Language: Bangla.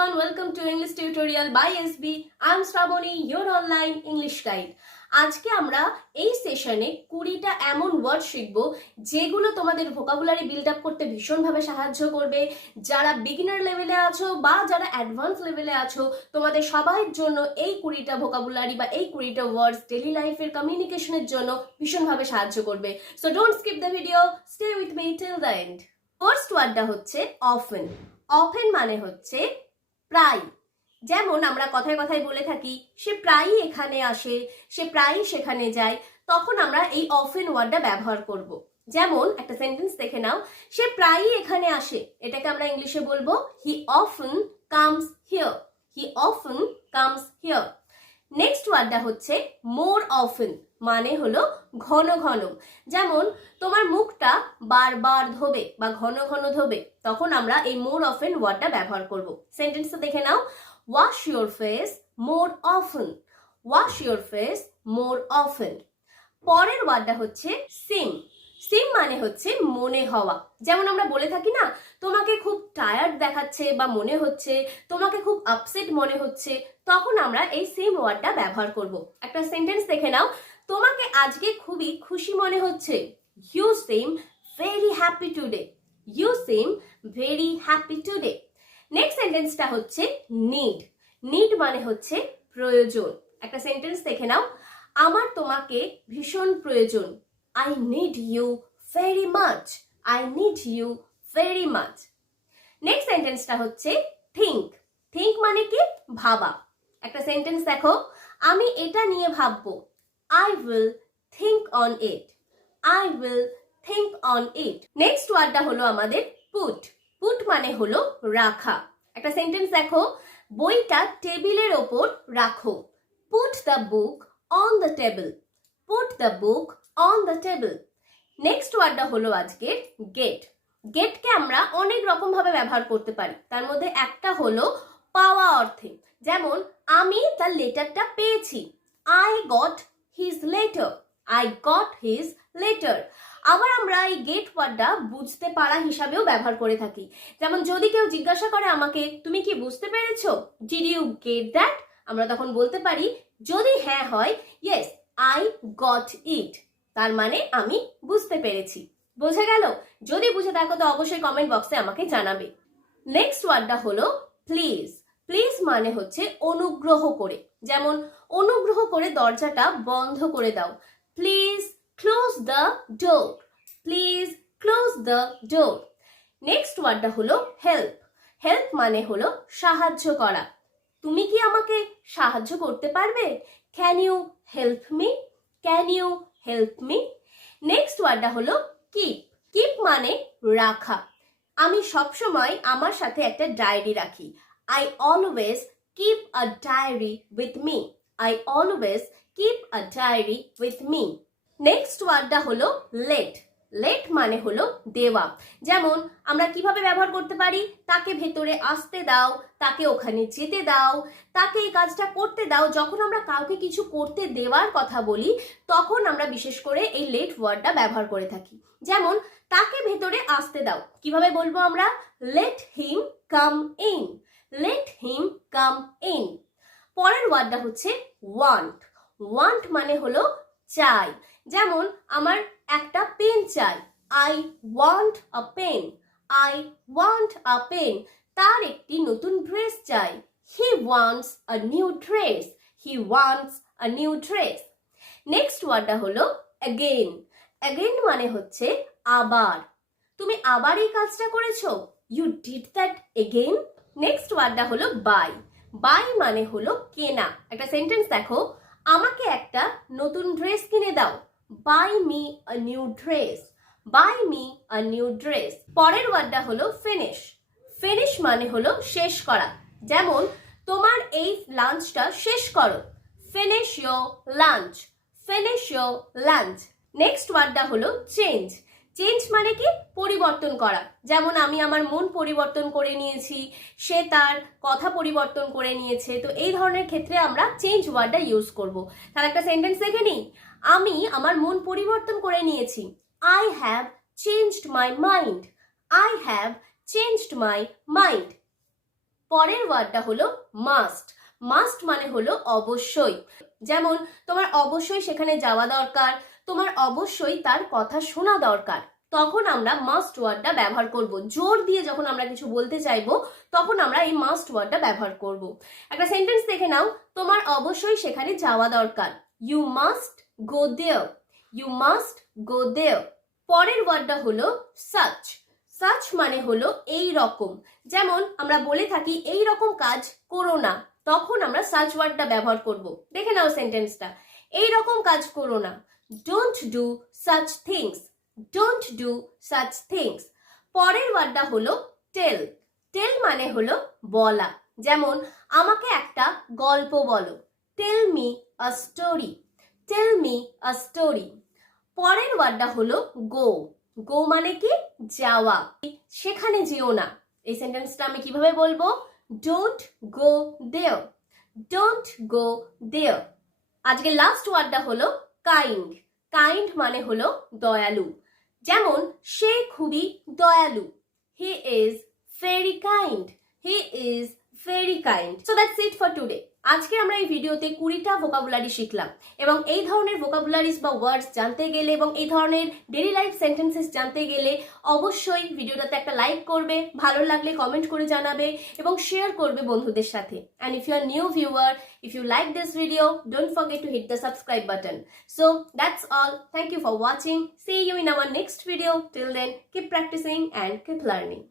everyone, welcome to English tutorial by SB. I'm Shraboni, your online English guide. আজকে আমরা এই সেশনে 20টা এমন ওয়ার্ড শিখব যেগুলো তোমাদের ভোকাবুলারি বিল্ড আপ করতে ভীষণভাবে সাহায্য করবে। যারা বিগিনার লেভেলে আছো বা যারা অ্যাডভান্স লেভেলে আছো, তোমাদের সবার জন্য এই 20টা ভোকাবুলারি বা এই 20টা ওয়ার্ডস ডেইলি লাইফের কমিউনিকেশনের জন্য ভীষণভাবে সাহায্য করবে। So don't skip the video, stay with me till the end. First ওয়ার্ডটা হচ্ছে অফেন। অফেন মানে হচ্ছে প্রায়। যেমন আমরা কথায় কথায় বলে থাকি সে প্রায়ই এখানে আসে, সে প্রায়ই সেখানে যায়, তখন আমরা এই অফেন ওয়ার্ডটা ব্যবহার করব। যেমন একটা সেন্টেন্স দেখে নাও, সে প্রায়ই এখানে আসে, এটাকে আমরা ইংলিশে বলবো হি often comes here. He often comes here. Next ওয়ার্ডটা হচ্ছে মোর অফেন, মানে হলো ঘন ঘন। যেমন তোমার মুখটা বারবার ধোবে বা ঘন ঘন ধোবে, তখন আমরা এই মোর অফেন ওয়ার্ডটা ব্যবহার করব। সেন্টেন্সটা দেখে নাও, wash your face more often. Wash your face more often. পরের ওয়ার্ডটা হচ্ছে সিম। সিম মানে হচ্ছে মনে হওয়া। যেমন আমরা বলে থাকি না, তোমাকে খুব টায়ার্ড দেখাচ্ছে বা মনে হচ্ছে, তোমাকে খুব আপসেট মনে হচ্ছে, তখন আমরা এই সিম ওয়ার্ডটা ব্যবহার করব। একটা সেন্টেন্স দেখে নাও, তোমাকে আজকে খুবই খুশি মনে হচ্ছে। You seem very happy today. You seem very happy today. Next সেন্টেন্সটা হচ্ছে নিড। নিড মানে হচ্ছে প্রয়োজন। একটা সেন্টেন্স দেখে নাও, আমার তোমাকে ভীষণ প্রয়োজন। I need you very much. I need you very much. Next সেন্টেন্সটা হচ্ছে think. think মানে কি? ভাবা। একটা সেন্টেন্স দেখো, আমি এটা নিয়ে ভাববো। I will think on it. I will think on it. Next ওয়ার্ডটা হলো আমাদের put. put মানে হলো রাখা। একটা সেন্টেন্স দেখো, বইটা টেবিলের ওপর রাখো। Put the book on the table. Put the book on the table. Next ওয়ার্ডটা হলো আজকের গেট। গেটকে আমরা অনেক রকম ভাবে ব্যবহার করতে পারি, তার মধ্যে একটা হলো পাওয়া অর্থে। যেমন আমি তার লেটারটা পেয়েছি। I got his letter. I got his letter. আবার আমরা এই গেট ওয়ার্ডটা বুঝতে পারা হিসাবেও ব্যবহার করে থাকি। যেমন যদি কেউ জিজ্ঞাসা করে আমাকে, তুমি কি বুঝতে পেরেছো? Did you get that? আমরা তখন বলতে পারি, যদি হ্যাঁ হয়, yes, I got it. তার মানে আমি বুঝতে পেরেছি। বোঝা গেল? যদি বুঝে থাকো তো অবশ্যই কমেন্ট বক্সে আমাকে জানাবে। নেক্সট ওয়ার্ডটা হলো প্লিজ। প্লিজ মানে হচ্ছে অনুগ্রহ করে। যেমন অনুগ্রহ করে দরজাটা বন্ধ করে দাও। Please close the door. Please close the door. Next ওয়ার্ডটা হলো হেল্প। হেল্প মানে হলো সাহায্য করা। তুমি কি আমাকে সাহায্য করতে পারবে? Can you help me? Can you help me? Next ওয়ার্ডটা হলো কিপ। কিপ মানে রাখা। আমি সবসময় আমার সাথে একটা ডায়েরি রাখি। I always keep a diary with me. I always keep a diary with me. Next ওয়ার্ডটা হলো লেট। লেট মানে হলো দেওয়া। যেমন আমরা কিভাবে ব্যবহার করতে পারি, তাকে ভেতরে আসতে দাও, তাকে ওখানে যেতে দাও, তাকে এই কাজটা করতে দাও। যখন আমরা কাউকে কিছু করতে দেওয়ার কথা বলি, তখন আমরা বিশেষ করে এই লেট ওয়ার্ডটা ব্যবহার করে থাকি। যেমন তাকে ভেতরে আসতে দাও, কিভাবে বলবো আমরা? Let him come in. Let him come in. পরের ওয়ার্ডটা হচ্ছে ওয়ান্ট। ওয়ান্ট মানে হলো চাই। যেমন আমার একটা পেন চাই। I want a pen. I want a pen. তার একটি নতুন ড্রেস চাই। He wants a new dress. He wants a new dress. Next ওয়ার্ডটা হলো again. again মানে হচ্ছে আবার। তুমি আবার এই কাজটা করেছো? You did that again. Next ওয়ার্ডটা হলো বাই। বাই মানে হলো কেনা। একটা সেন্টেন্স দেখো, আমাকে একটা নতুন ড্রেস কিনে দাও। Buy me a new dress. Buy me a new dress. পরের ওয়ার্ডটা হলো finish. finish মানে হলো শেষ করা। যেমন তোমার এই লাঞ্চটা শেষ করো। Finish your lunch. Finish your lunch. Next ওয়ার্ডটা হলো চেঞ্জ। চেঞ্জ মানে কি? পরিবর্তন করা। যেমন আমি আমার মন পরিবর্তন করে নিয়েছি, সে তার কথা পরিবর্তন করে নিয়েছে। তো এই ধরনের ক্ষেত্রে আমরা চেঞ্জ ওয়ার্ডটা ইউজ করব। তার একটা সেন্টেন্স দেখে নিই, আমি আমার মন পরিবর্তন করে নিয়েছি। I have changed my mind. I have changed my mind. পরের ওয়ার্ডটা হলো মাস্ট। মাস্ট মানে হলো অবশ্যই। যেমন তোমার অবশ্যই সেখানে যাওয়া দরকার, তোমার অবশ্যই তার কথা শোনা দরকার, তখন আমরা মাস্ট ওয়ার্ডটা ব্যবহার করব। জোর দিয়ে যখন আমরা কিছু বলতে চাইবো তখন আমরা এই মাস্ট ওয়ার্ডটা ব্যবহার করব। একটা সেন্টেন্স দেখে নাও, তোমার অবশ্যই সেখানে যাওয়া দরকার। You must go there, you must go there. পরের ওয়ার্ডটা হলো সাচ। সাচ মানে হলো এই রকম। যেমন আমরা বলে থাকি এই রকম কাজ করো না, তখন আমরা সাচ ওয়ার্ডটা ব্যবহার করব। দেখে নাও সেন্টেন্সটা, এই রকম কাজ করো না। Don't do such things, don't do such things. পরের ওয়ার্ডটা হলো টেল। টেল মানে হলো বলা। যেমন আমাকে একটা গল্প বলো, tell me a story, tell me a story. পরের ওয়ার্ডটা হলো গো। গো মানে কি? যাওয়া। সেখানে যেও না। এই সেন্টেন্সটা আমি কিভাবে বলবো? Don't go there, don't go there. আজকে লাস্ট ওয়ার্ডটা হলো কাইন্ড। কাইন্ড মানে হলো দয়ালু। যেমন সে খুবই দয়ালু, he is very kind, he is very kind. So that's it for today. আজকে আমরা এই ভিডিওতে 20টা ভোকাবুলারি শিখলাম, এবং এই ধরনের ভোকাবুলারিজ বা ওয়ার্ডস জানতে গেলে এবং এই ধরনের ডেইলি লাইফ সেন্টেন্সেস জানতে গেলে অবশ্যই ভিডিওটাতে একটা লাইক করবে, ভালো লাগলে কমেন্ট করে জানাবে এবং শেয়ার করবে বন্ধুদের সাথে। And if you are new viewer, if you like this video, don't forget to hit the subscribe button. So that's all. Thank you for watching. See you in our next video. Till then, keep practicing and keep learning.